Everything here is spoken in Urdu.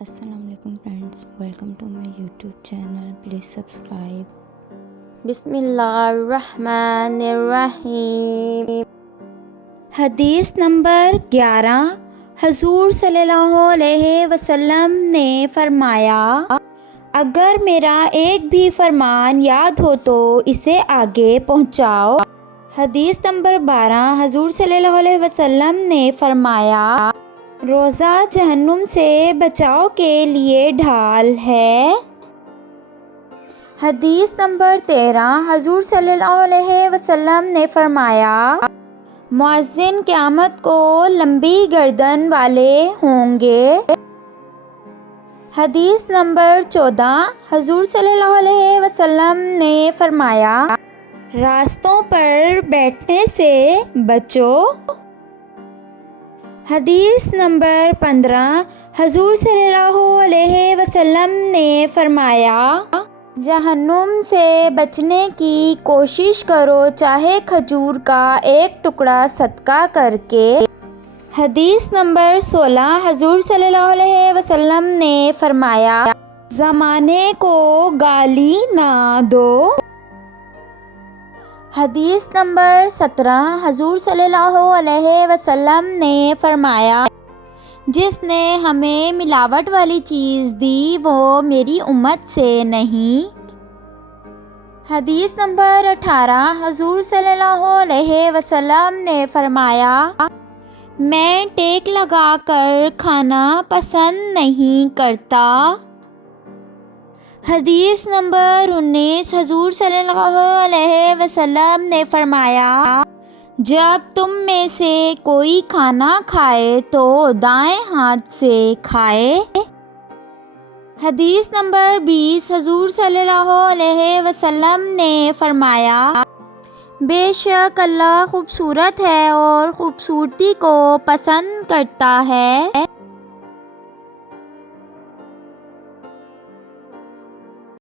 السلام علیکم friends, welcome to my YouTube channel. Please subscribe. بسم اللہ الرحمن الرحیم. حدیث نمبر 11. حضور صلی اللہ علیہ وسلم نے فرمایا، اگر میرا ایک بھی فرمان یاد ہو تو اسے آگے پہنچاؤ. حدیث نمبر 12. حضور صلی اللہ علیہ وسلم نے فرمایا، روزہ جہنم سے بچاؤ کے لیے ڈھال ہے. حدیث نمبر 13. حضور صلی اللہ علیہ وسلم نے فرمایا، مؤذن قیامت کو لمبی گردن والے ہوں گے. حدیث نمبر 14. حضور صلی اللہ علیہ وسلم نے فرمایا، راستوں پر بیٹھنے سے بچو. حدیث نمبر 15. حضور صلی اللہ علیہ وسلم نے فرمایا، جہنم سے بچنے کی کوشش کرو، چاہے کھجور کا ایک ٹکڑا صدقہ کر کے. حدیث نمبر 16. حضور صلی اللہ علیہ وسلم نے فرمایا، زمانے کو گالی نہ دو. حدیث نمبر 17. حضور صلی اللہ علیہ وسلم نے فرمایا، جس نے ہمیں ملاوٹ والی چیز دی وہ میری امت سے نہیں. حدیث نمبر 18. حضور صلی اللہ علیہ وسلم نے فرمایا، میں ٹیک لگا کر کھانا پسند نہیں کرتا. حدیث نمبر 19. حضور صلی اللہ علیہ وسلم نے فرمایا، جب تم میں سے کوئی کھانا کھائے تو دائیں ہاتھ سے کھائے. حدیث نمبر 20. حضور صلی اللہ علیہ وسلم نے فرمایا، بے شک اللہ خوبصورت ہے اور خوبصورتی کو پسند کرتا ہے.